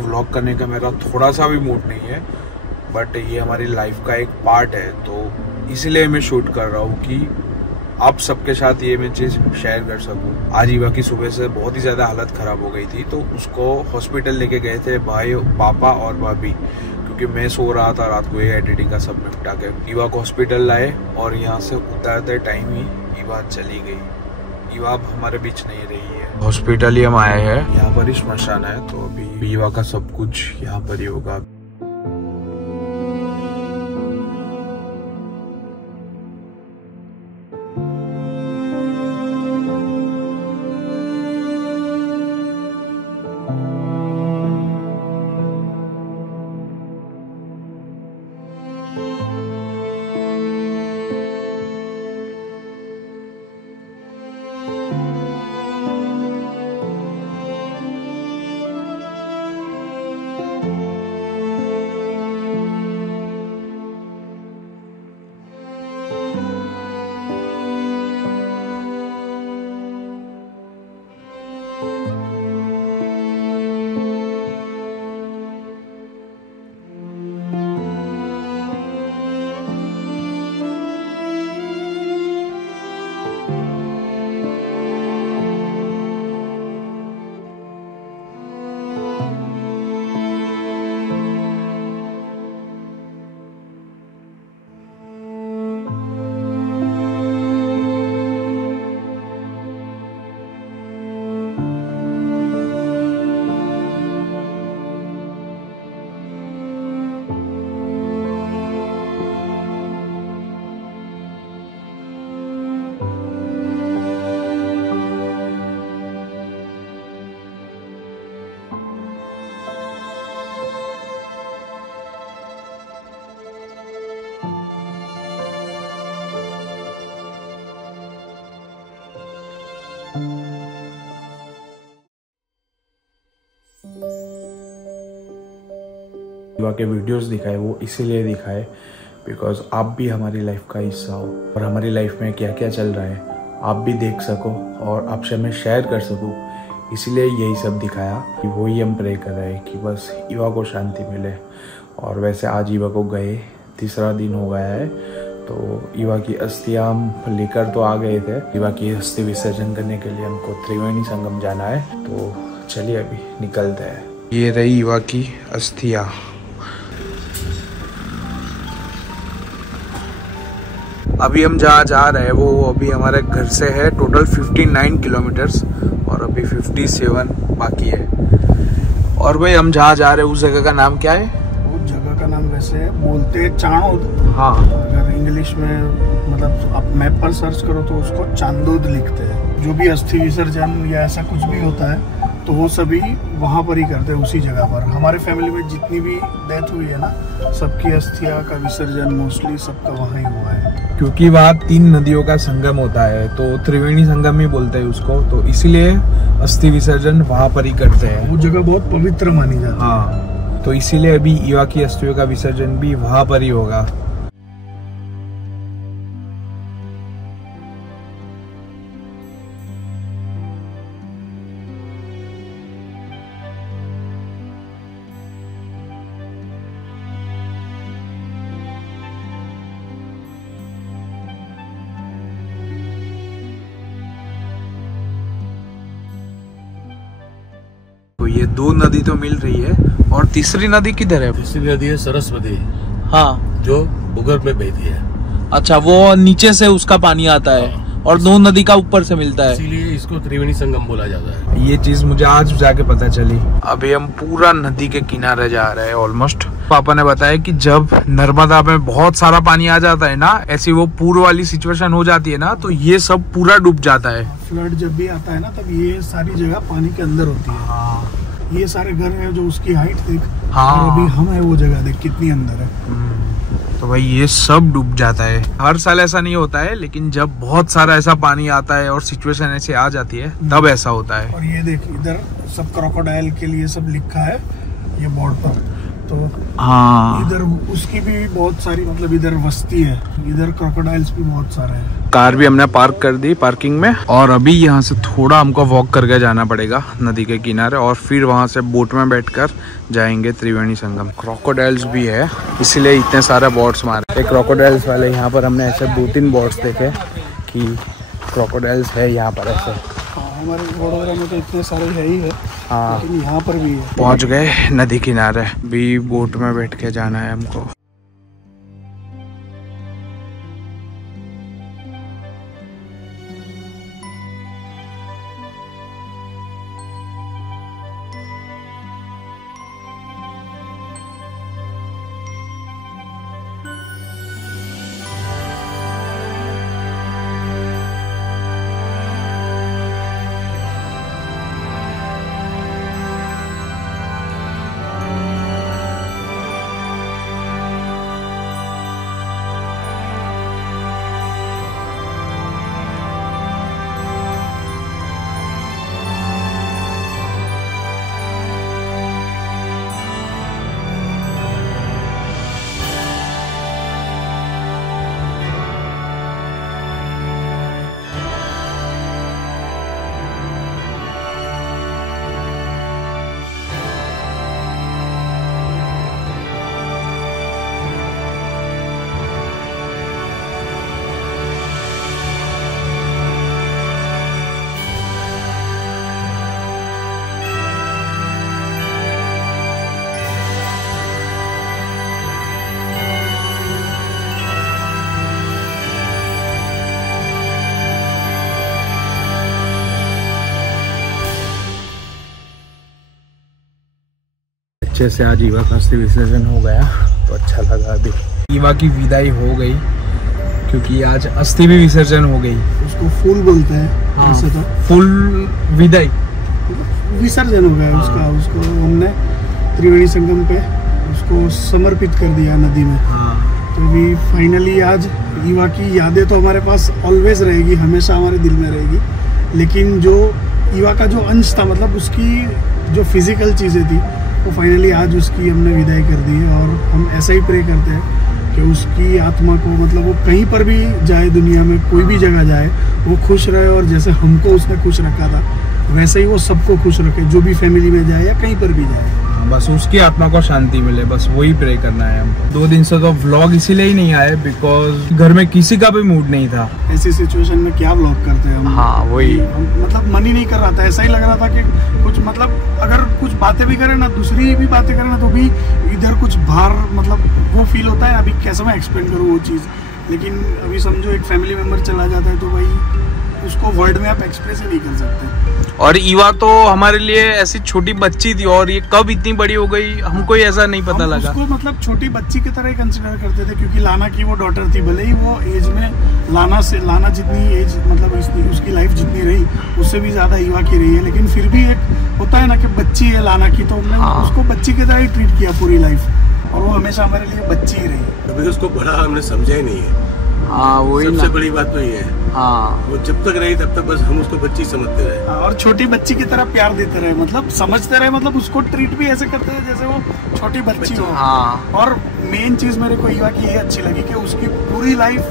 Vlog करने का मेरा थोड़ा सा भी मूड नहीं है, बट ये हमारी लाइफ का एक पार्ट है, तो इसीलिए मैं शूट कर रहा हूँ कि आप सबके साथ ये मैं चीज़ शेयर कर सकूँ। आज ईवा की सुबह से बहुत ही ज़्यादा हालत ख़राब हो गई थी, तो उसको हॉस्पिटल लेके गए थे भाई, पापा और भाभी, क्योंकि मैं सो रहा था रात को, ये एडिटिंग का सब निपटा के ईवा को हॉस्पिटल लाए और यहाँ से उतारते टाइम ही ईवा चली गई। ईवा अब हमारे बीच नहीं रही है। हॉस्पिटल ही हम आए हैं, यहाँ पर ही श्मशान है, तो अभी ईवा का सब कुछ यहाँ पर ही होगा। ईवा के वीडियोस दिखाए वो इसीलिए दिखाए बिकॉज आप भी हमारी लाइफ का हिस्सा हो और हमारी लाइफ में क्या क्या चल रहा है आप भी देख सको और आपसे मैं शेयर कर सकूं, इसीलिए यही सब दिखाया। कि वही हम प्रे कर रहे हैं कि बस ईवा को शांति मिले। और वैसे आज ईवा को गए 3रा दिन हो गया है, तो ईवा की अस्थियाँ हम लेकर तो आ गए थे। ईवा की अस्थि विसर्जन करने के लिए हमको त्रिवेणी संगम जाना है, तो चलिए अभी निकलते हैं। ये रही ईवा की अस्थियाँ। अभी हम जहाँ जा रहे हैं वो अभी हमारे घर से है टोटल 59 किलोमीटर्स और अभी 57 बाकी है। और भाई हम जहाँ जा रहे हैं उस जगह का नाम क्या है? उस जगह का नाम वैसे बोलते हैं चांदोद। हाँ, अगर इंग्लिश में मतलब आप मैप पर सर्च करो तो उसको चांदोद लिखते हैं। जो भी अस्थि विसर्जन या ऐसा कुछ भी होता है तो वो सभी वहाँ पर ही करते हैं, उसी जगह पर। हमारे फैमिली में जितनी भी डेथ हुई है ना, सबकी अस्थियाँ का विसर्जन मोस्टली सबका वहाँ ही हुआ है। क्योंकि वहाँ 3 नदियों का संगम होता है, तो त्रिवेणी संगम ही बोलते हैं उसको, तो इसीलिए अस्थि विसर्जन वहाँ पर ही करते हैं। वो जगह बहुत पवित्र मानी जाती है। हाँ, तो इसीलिए अभी ईवा की अस्थियों का विसर्जन भी वहाँ पर ही होगा। तो ये 2 नदी तो मिल रही है, और तीसरी नदी किधर है? तीसरी नदी है सरस्वती। हाँ, जो भूगर्भ में बहती है। अच्छा, वो नीचे से उसका पानी आता है। हाँ। और 2 नदी का ऊपर से मिलता है, इसीलिए इसको त्रिवेणी संगम बोला जाता है। ये चीज मुझे आज जाके पता चली। अभी हम पूरा नदी के किनारे जा रहे हैं ऑलमोस्ट। पापा ने बताया कि जब नर्मदा में बहुत सारा पानी आ जाता है ना, ऐसी वो पूर्व वाली सिचुएशन हो जाती है ना, तो ये सब पूरा डूब जाता है। फ्लड जब भी आता है ना, तब ये सारी जगह पानी के अंदर होती है। हाँ, ये सारे घर है जो उसकी हाइट देख। हाँ, और अभी हम है वो जगह देख कितनी अंदर है। तो भाई ये सब डूब जाता है। हर साल ऐसा नहीं होता है, लेकिन जब बहुत सारा ऐसा पानी आता है और सिचुएशन ऐसे आ जाती है तब ऐसा होता है। और ये देख, इधर सब क्रोकोडाइल के लिए सब लिखा है ये बोर्ड पर। तो हाँ, इधर उसकी भी बहुत सारी मतलब इधर बस्ती है, इधर क्रोकोडाइल्स भी बहुत सारे हैं। कार भी हमने पार्क कर दी पार्किंग में, और अभी यहाँ से थोड़ा हमको वॉक करके जाना पड़ेगा नदी के किनारे, और फिर वहाँ से बोट में बैठकर जाएंगे त्रिवेणी संगम। क्रोकोडाइल्स भी है, इसीलिए इतने सारे बोट्स मारे। एक क्रोकोडाइल्स वाले यहाँ पर हमने ऐसे 2-3 बोट्स देखे कि क्रोकोडाइल्स है यहाँ पर ऐसे। हमारे वडोदरा में तो इतने सारे है ही है, हाँ, लेकिन यहाँ पर भी है। पहुँच गए नदी किनारे, भी बोट में बैठ के जाना है हमको। अच्छे से आज ईवा का अस्थि विसर्जन हो गया तो अच्छा लगा। अभी ईवा की विदाई हो गई, क्योंकि आज अस्थि भी विसर्जन हो गई। उसको फूल बोलते हैं। हाँ, वैसे तो फुल विदाई विसर्जन हो गया उसका। उसको हमने त्रिवेणी संगम पे उसको समर्पित कर दिया नदी में। तो अभी फाइनली आज ईवा की यादें तो हमारे पास ऑलवेज रहेगी, हमेशा हमारे दिल में रहेगी, लेकिन जो ईवा का जो अंश था, मतलब उसकी जो फिजिकल चीज़ें थी, वो फाइनली आज उसकी हमने विदाई कर दी है। और हम ऐसा ही प्रे करते हैं कि उसकी आत्मा को, मतलब वो कहीं पर भी जाए दुनिया में, कोई भी जगह जाए, वो खुश रहे, और जैसे हमको उसने खुश रखा था वैसे ही वो सबको खुश रखे, जो भी फैमिली में जाए या कहीं पर भी जाए। बस उसकी आत्मा को शांति मिले, बस वही प्रे करना है हमको। 2 दिन से तो व्लॉग इसीलिए ही नहीं आए, बिकॉज घर में किसी का भी मूड नहीं था। ऐसी सिचुएशन में क्या व्लॉग करते हैं हम। हाँ, वही मतलब मन ही नहीं कर रहा था। ऐसा ही लग रहा था कि कुछ, मतलब अगर कुछ बातें भी करें ना, दूसरी भी बातें करें ना, तो भी इधर कुछ बाहर, मतलब वो फील होता है। अभी कैसे मैं एक्सप्लेन करूँ वो चीज़, लेकिन अभी समझो एक फैमिली मेम्बर चला जाता है तो भाई उसको वर्ड में आप एक्सप्रेस ही नहीं कर सकते। और ईवा तो हमारे लिए ऐसी छोटी बच्ची थी, और ये कब इतनी बड़ी हो गई हमको ही ऐसा नहीं पता लगा। उसको मतलब छोटी बच्ची की तरह ही कंसिडर करते थे, क्योंकि लाना की वो डॉटर थी। भले ही वो एज में लाना जितनी एज, मतलब उसकी लाइफ जितनी रही, उससे भी ज्यादा ईवा की रही है, लेकिन फिर भी एक होता है ना कि बच्ची है लाना की, तो हमने उसको बच्ची की तरह ही ट्रीट किया पूरी लाइफ, और वो हमेशा हमारे लिए बच्ची ही रही। कभी उसको बड़ा हमने समझा ही नहीं है। हाँ, वही सबसे बड़ी बात तो ये है। हाँ, वो जब तक रही तब तक बस हम उसको बच्ची समझते रहे, और छोटी बच्ची की तरह प्यार देते रहे, मतलब समझते रहे, मतलब उसको ट्रीट भी ऐसे करते थे जैसे वो छोटी बच्ची हो। हाँ। और मेन चीज मेरे को ईवा की ये अच्छी लगी कि उसकी पूरी लाइफ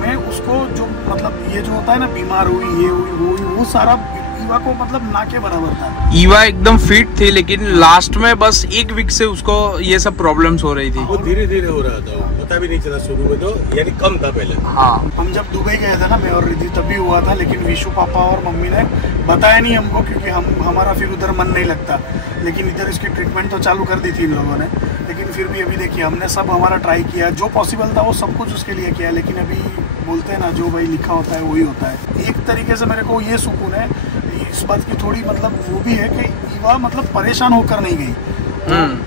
में उसको जो, मतलब ये जो होता है ना, बीमार हुई, ये हुई, वो सारा ईवा को मतलब ना के बराबर था। ईवा एकदम फिट थी, लेकिन लास्ट में बस 1 वीक से उसको ये सब प्रॉब्लम्स हो रही थी। वो धीरे धीरे हो रहा था, पता भी नहीं चला शुरू में तो, यानी कम था पहले। हाँ, हम जब दुबई गए थे ना, मैं और रिद्धि, तब भी हुआ था, लेकिन विशु पापा और मम्मी ने बताया नहीं हमको, क्योंकि हमारा फिर उधर मन नहीं लगता। लेकिन इधर इसकी ट्रीटमेंट तो चालू कर दी थी इन लोगों ने, लेकिन फिर भी अभी देखिए हमने सब हमारा ट्राई किया, जो पॉसिबल था वो सब कुछ उसके लिए किया, लेकिन अभी बोलते हैं ना, जो भाई लिखा होता है वही होता है। एक तरीके से मेरे को ये सुकून है इस बात की, थोड़ी मतलब वो भी है कि ईवा मतलब परेशान होकर नहीं गई।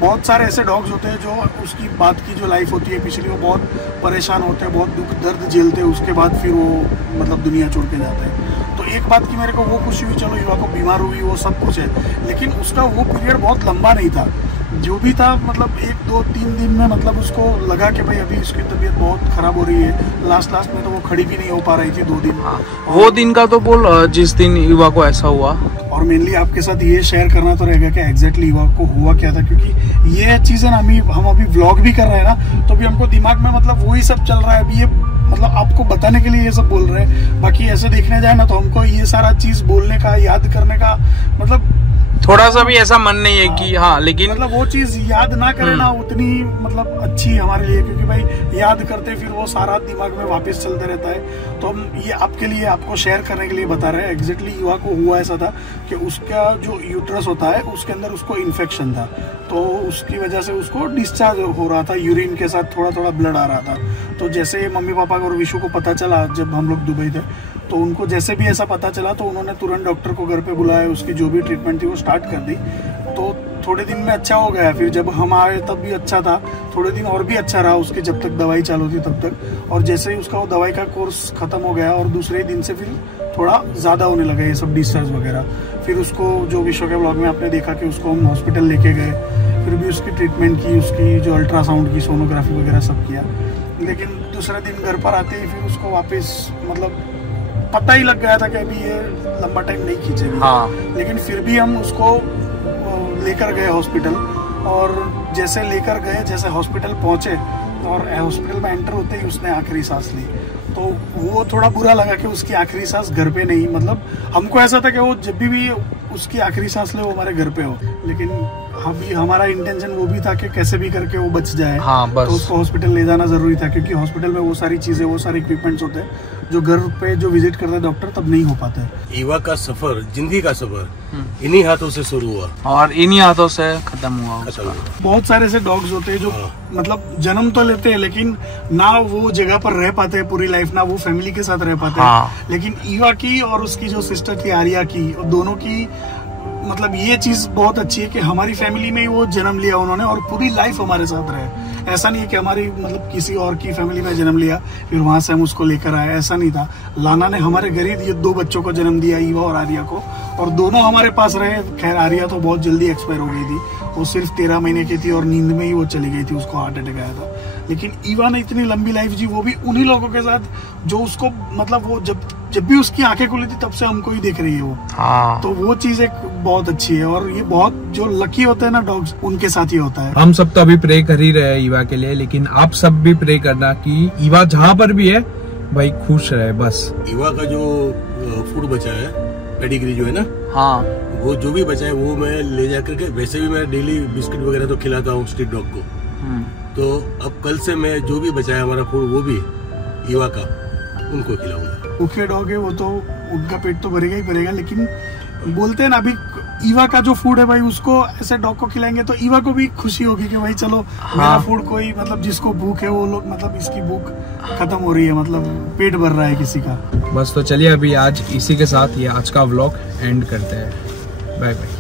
बहुत सारे ऐसे डॉग्स होते हैं जो उसकी बात की जो लाइफ होती है पिछली, वो बहुत परेशान होते हैं, बहुत दुख दर्द झेलते हैं, उसके बाद फिर वो मतलब दुनिया छोड़ के जाते हैं। तो एक बात की मेरे को वो खुशी हुई, चलो ईवा को बीमार हुई, वो सब कुछ है, लेकिन उसका वो पीरियड बहुत लंबा नहीं था। जो भी था मतलब 1, 2, 3 दिन में मतलब उसको लगा कि भाई अभी उसकी तबीयत बहुत खराब हो रही है। लास्ट में तो वो खड़ी भी नहीं हो पा रही थी 2 दिन। वो दिन का तो बोल, जिस दिन ईवा को ऐसा हुआ। और मेनली आपके साथ ये शेयर करना तो रहेगा कि एग्जैक्टली ईवा को हुआ क्या था, क्योंकि ये चीजें ना हम अभी व्लॉग भी कर रहे हैं ना, तो अभी हमको दिमाग में मतलब वही सब चल रहा है। अभी ये मतलब आपको बताने के लिए ये सब बोल रहे हैं, बाकी ऐसे देखने जाए ना तो हमको ये सारा चीज बोलने का, याद करने का मतलब थोड़ा सा भी ऐसा मन नहीं है कि हाँ, लेकिन मतलब वो चीज याद ना करे ना उतनी मतलब अच्छी हमारे लिए, क्योंकि भाई याद करते फिर वो सारा दिमाग में वापस चलते रहता है। तो हम ये आपके लिए, आपको शेयर करने के लिए बता रहे हैं। एग्जैक्टली युवा को हुआ ऐसा था कि उसका जो यूट्रस होता है उसके अंदर उसको इन्फेक्शन था, तो उसकी वजह से उसको डिस्चार्ज हो रहा था, यूरिन के साथ थोड़ा थोड़ा ब्लड आ रहा था। तो जैसे मम्मी पापा और विशु को पता चला, जब हम लोग दुबई थे, तो उनको जैसे भी ऐसा पता चला तो उन्होंने तुरंत डॉक्टर को घर पे बुलाया, उसकी जो भी ट्रीटमेंट थी वो स्टार्ट कर दी। तो थोड़े दिन में अच्छा हो गया, फिर जब हम आए तब भी अच्छा था, थोड़े दिन और भी अच्छा रहा उसके, जब तक दवाई चालू थी तब तक। और जैसे ही उसका वो दवाई का कोर्स खत्म हो गया और दूसरे दिन से फिर थोड़ा ज़्यादा होने लगा ये सब डिस्चार्ज वगैरह। फिर उसको जो विश्व के ब्लॉग में आपने देखा कि उसको हम हॉस्पिटल लेके गए, फिर भी उसकी ट्रीटमेंट की, उसकी जो अल्ट्रासाउंड की, सोनोग्राफी वगैरह सब किया। लेकिन दूसरे दिन घर पर आते ही फिर उसको वापस मतलब पता ही लग गया था कि अभी ये लंबा टाइम नहीं खींचेगी। हाँ। लेकिन फिर भी हम उसको लेकर गए हॉस्पिटल, और जैसे लेकर गए, जैसे हॉस्पिटल पहुंचे और हॉस्पिटल में एंटर होते ही उसने आखिरी सांस ली। तो वो थोड़ा बुरा लगा कि उसकी आखिरी सांस घर पे नहीं, मतलब हमको ऐसा था कि वो जब भी उसकी आखिरी सांस ले वो हमारे घर पे हो, लेकिन अभी हमारा इंटेंशन वो भी था कि कैसे भी करके वो बच जाए। हाँ, बस। तो उसको हॉस्पिटल ले जाना जरूरी था, क्योंकि हॉस्पिटल में वो सारी चीजें, वो सारे इक्विपमेंट्स होते हैं जो घर पे जो विजिट करते हैं डॉक्टर तब नहीं हो पाते। ईवा का सफर, जिंदगी का सफर इन्हीं हाथों से शुरू हुआ और इन्हीं हाथों से खत्म हुआ उसका। बहुत सारे ऐसे डॉग्स होते हैं जो मतलब जन्म तो लेते हैं लेकिन ना वो जगह पर रह पाते हैं पूरी लाइफ, ना वो फैमिली के साथ रह पाते हैं। लेकिन ईवा की और उसकी जो सिस्टर थी आर्या की, और दोनों की मतलब ये चीज बहुत अच्छी है कि हमारी फैमिली में ही वो जन्म लिया उन्होंने और पूरी लाइफ हमारे साथ रहे। ऐसा नहीं है कि हमारी मतलब किसी और की फैमिली में जन्म लिया फिर वहां से हम उसको लेकर आए, ऐसा नहीं था। लाना ने हमारे घर ही ये 2 बच्चों को जन्म दिया, ईवा और आर्या को, और दोनों हमारे पास रहे। खैर आर्या तो बहुत जल्दी एक्सपायर हो गई थी, वो सिर्फ 13 महीने की थी और नींद में ही वो चली गई थी, उसको हार्ट अटैक आया था। लेकिन ईवा ने इतनी लंबी लाइफ जी, वो भी उन्हीं लोगों के साथ जो उसको मतलब वो जब भी उसकी आंखें खुली थी तब से हमको ही देख रही है वो। हाँ। तो वो चीज एक बहुत अच्छी है, और ये बहुत जो लकी होते हैं ना डॉग्स, उनके साथ ही होता है। हम सब तो अभी प्रे कर ही रहे हैं ईवा के लिए, लेकिन आप सब भी प्रे करना कि ईवा जहाँ पर भी है भाई खुश रहे बस। ईवा का जो फूड बचा है, पेडिग्री जो है ना, हाँ, वो जो भी बचा है वो मैं ले जाकर के, वैसे भी मैं डेली बिस्किट वगैरह तो खिलाता हूँ स्ट्रीट डॉग को। तो अब कल से मैं जो भी बचा है हमारा फूड वो भी ईवा का उनको खिलाऊंगा। भूखे डॉग है वो तो उनका पेट तो भरेगा ही भरेगा, लेकिन बोलते हैं ना अभी ईवा का जो फूड है भाई उसको ऐसे डॉग को खिलाएंगे तो ईवा को भी खुशी होगी कि भाई चलो मेरा फूड कोई मतलब जिसको भूख है वो लोग मतलब इसकी भूख खत्म हो रही है, मतलब पेट भर रहा है किसी का। बस तो चलिए अभी आज इसी के साथ ये आज का व्लॉग एंड करते हैं। Bye bye.